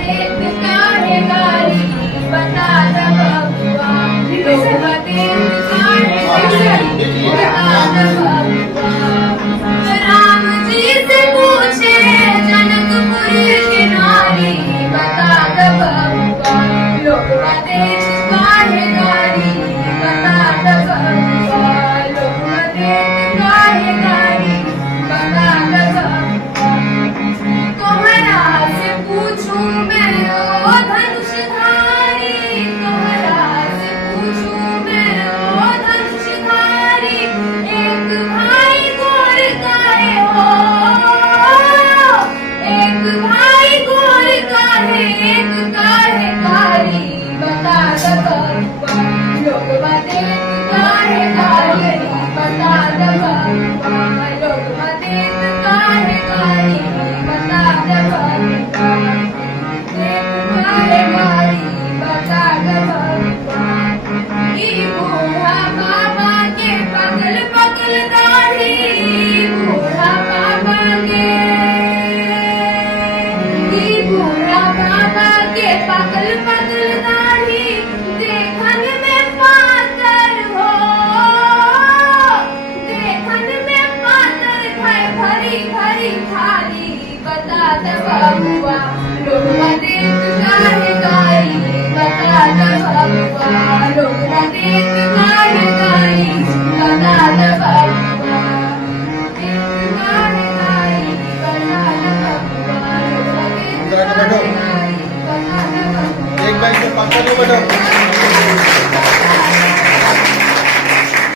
देत काहे गारी बता द बबुआ लोगवा देत काहे गारी बता द बबुआ राम जी से पूछे जनकपुर की नारी बता द बबुआ लोगवा देत काहे गारी बता द बबुआ लोगवा देत काहे गारी बता द बबुआ तोहरा से पूछूं मैं ओ धनुषधारी तोहरा से पूछूं मैं ओ धनुषधारी एक भाई गोर काहे हो एक भाई गोर काहे एक काहे कारी बता द बबुआ लोगवा देत काहे कारी बता द बबुआ लोगवा देत काहे कारी बता द बबुआ देत काहे कारी बता द बबुआ ई बूढ़ा बाबा के पगल पगल दाढ़ी बूढ़ा बाबा के ई बूढ़ा बाबा के पगल पगल दाढ़ी देखन में पातर हो देखन में पातर खाए भरी भरी थाली बता द बबुआ लोगवा देत काहे गारी बता द बबुआ लोगवा देत काहे गारी बता द बबुआ देत काहे गारी बता द बबुआ लोगवा देत काहे गारी बता द बबुआ एक बाइक से 500 बैठो।